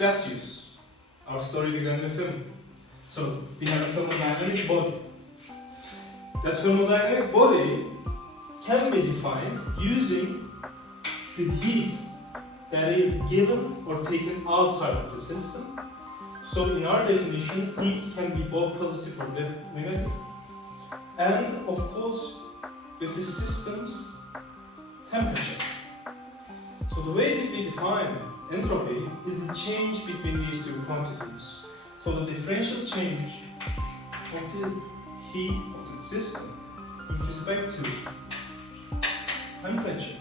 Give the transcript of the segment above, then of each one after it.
let's use our story began with film. So we have a thermodynamic body. That thermodynamic body can be defined using the heat that is given or taken outside of the system. So in our definition, heat can be both positive or negative. And of course, with the system's temperature. So the way that we define entropy is the change between these two quantities. So the differential change of the heat of the system with respect to its temperature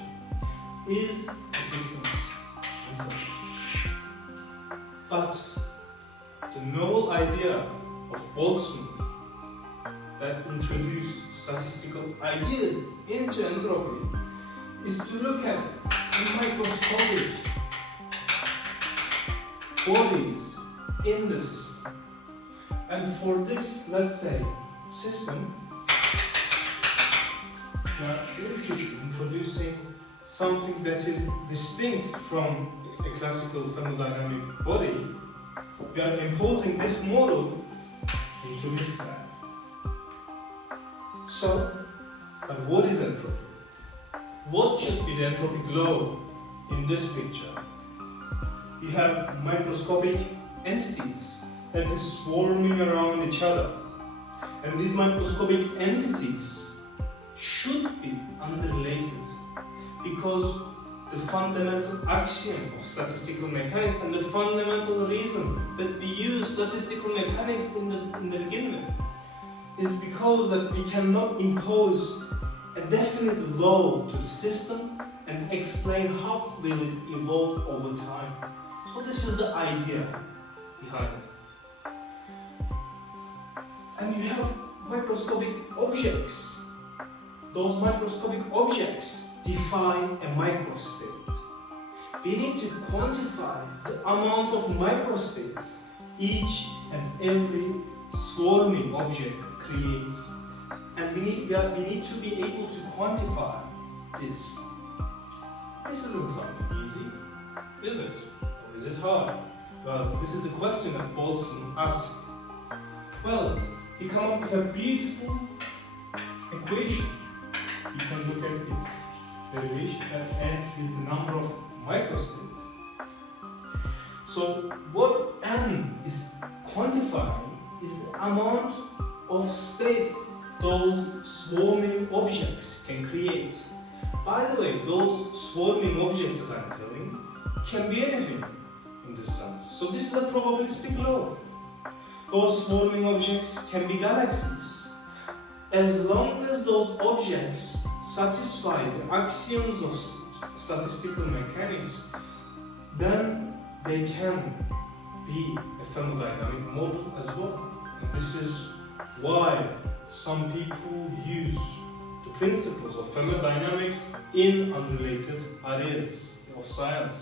is the system's entropy. But the novel idea of Boltzmann that introduced statistical ideas into entropy is to look at microscopic bodies in the system. And for this, let's say, system, we are basically introducing something that is distinct from a classical thermodynamic body. We are imposing this model into this lab. So, but what is entropy? What should be the entropic law in this picture? You have microscopic entities that is swarming around each other. And these microscopic entities should be unrelated because the fundamental axiom of statistical mechanics and the fundamental reason that we use statistical mechanics in the beginning is because that we cannot impose a definite law to the system and explain how will it evolve over time. So this is the idea behind it. And you have microscopic objects. Those microscopic objects define a microstate. We need to quantify the amount of microstates each and every swarming object creates. And we need to be able to quantify this. This isn't something easy, is it? Or is it hard? Well, this is the question that Boltzmann asked. Well, he came up with a beautiful equation. You can look at its derivation, n is the number of microstates. So what n is quantifying is the amount of states those swarming objects can create. By the way, those swarming objects that I'm telling can be anything in this sense. So this is a probabilistic law. Those swarming objects can be galaxies. As long as those objects satisfy the axioms of statistical mechanics, then they can be a thermodynamic model as well. And this is why some people use the principles of thermodynamics in unrelated areas of science.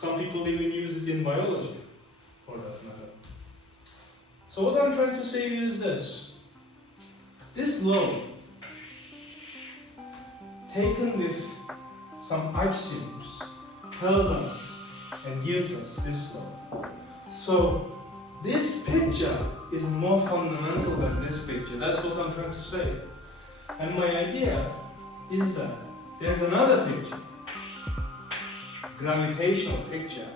Some people even use it in biology, for that matter. So what I'm trying to say is this. This law, taken with some axioms, tells us and gives us this law. So this picture is more fundamental than this picture. That's what I'm trying to say. And my idea is that there's another picture, gravitational picture.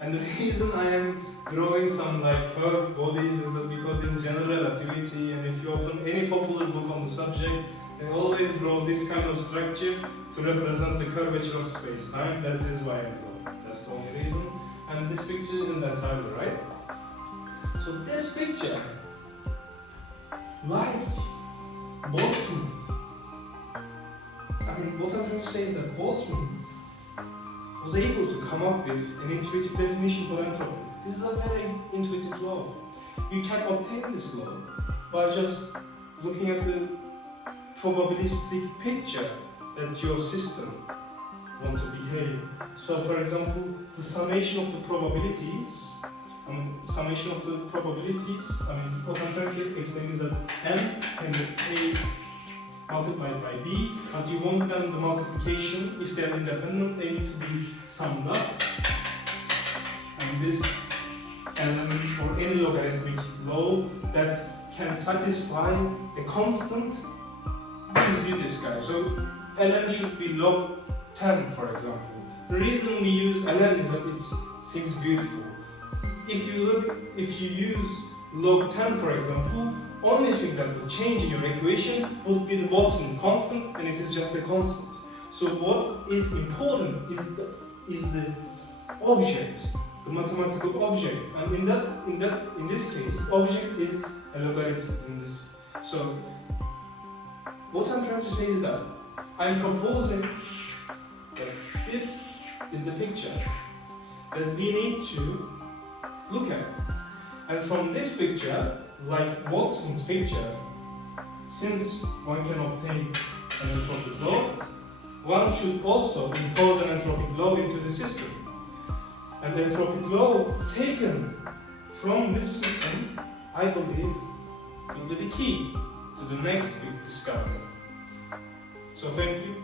And the reason I am drawing some like curved bodies is that because in general relativity, and if you open any popular book on the subject, they always draw this kind of structure to represent the curvature of space-time. That is why I'm drawing. That's the only reason. And this picture isn't entirely right. So this picture, like Boltzmann, what I'm trying to say is that Boltzmann was able to come up with an intuitive definition for entropy. This is a very intuitive law. You can obtain this law by just looking at the probabilistic picture that your system wants to behave. So for example, the summation of the probabilities, what I'm trying to explain is that n can be a multiplied by b, but you want them the multiplication, if they're independent, they need to be summed up. And this ln or any logarithmic law that can satisfy a constant gives you this guy. So ln should be log 10, for example. The reason we use ln is that it seems beautiful. If you use log 10, for example, only thing that would change in your equation would be the Boltzmann constant, and it is just a constant. So what is important is the object, the mathematical object, and in this case, object is a logarithm in this. So what I'm trying to say is that I'm proposing that this is the picture that we need to look at. And from this picture, like Boltzmann's picture, since one can obtain an entropic law, one should also impose an entropic law into the system. And the entropic law taken from this system, I believe, will be the key to the next big discovery. So thank you.